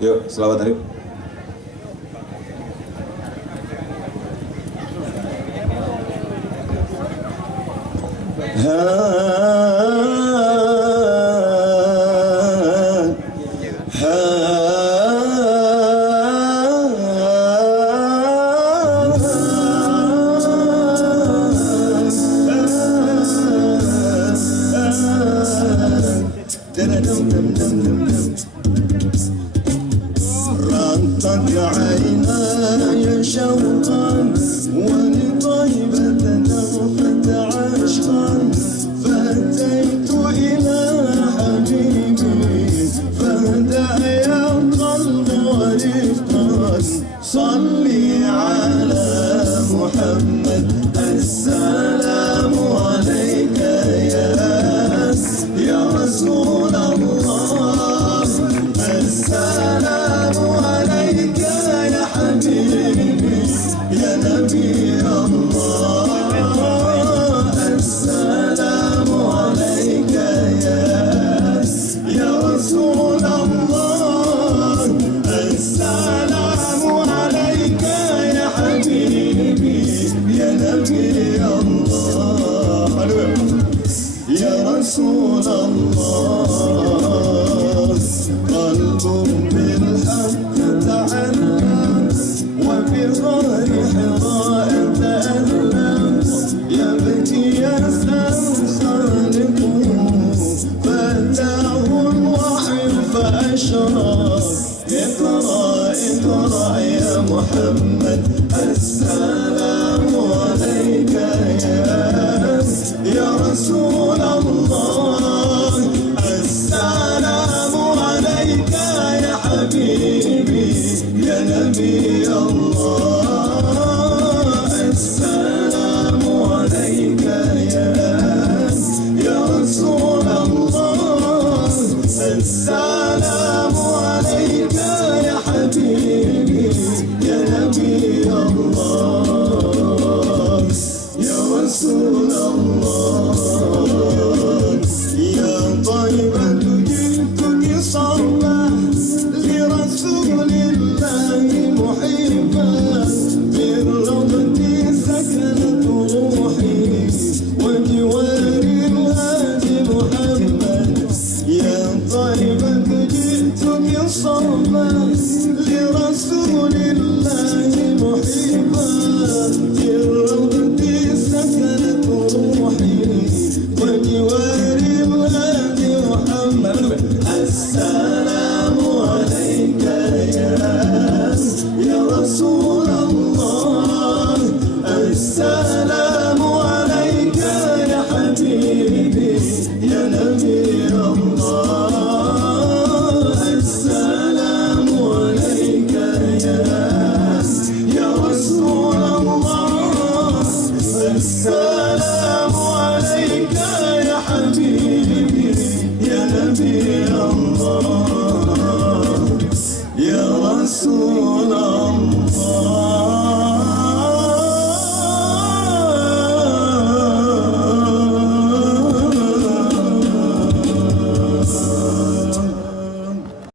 Yuk, selawat Arif. رقت عيناي شوقا ولطيبة نوحت عشقا فأتيت إلى حبيبي فاهدأ يا قلب ورفقا صلي على محمد السلام عليك يا رسول الله السلام عليك يا حبيبي يا نبي الله السلام عليك يا رسول الله السلام عليك يا حبيبي يا نبي الله يا رسول الله قلب بالحق تعلم وبغار حراء تألم يبكي يسأل خالقه فأتاه الوحي فأشرق اقرأ اقرأ يا محمد السلام عليك يا رسول الله السلام عليك يا حبيبي يا نبي الله السلام عليك يا رسول الله السلام عليك يا حبيبي يا نبي الله يا رسول الله يا طيبة جئتك صلى لرسول الله محبا بالروضة سكنت روحي وجوار الهادي محمد يا طيبة جئتك صلى لرسول الله محبا بالروضة سكنت روحي وجوار الهادي محمد السلام عليك يا رسول الله السلام عليك يا حبيبي يا نبي الله السلام عليك يا رسول الله السلام عليك يا حبيبي يا نبي الله يا رسول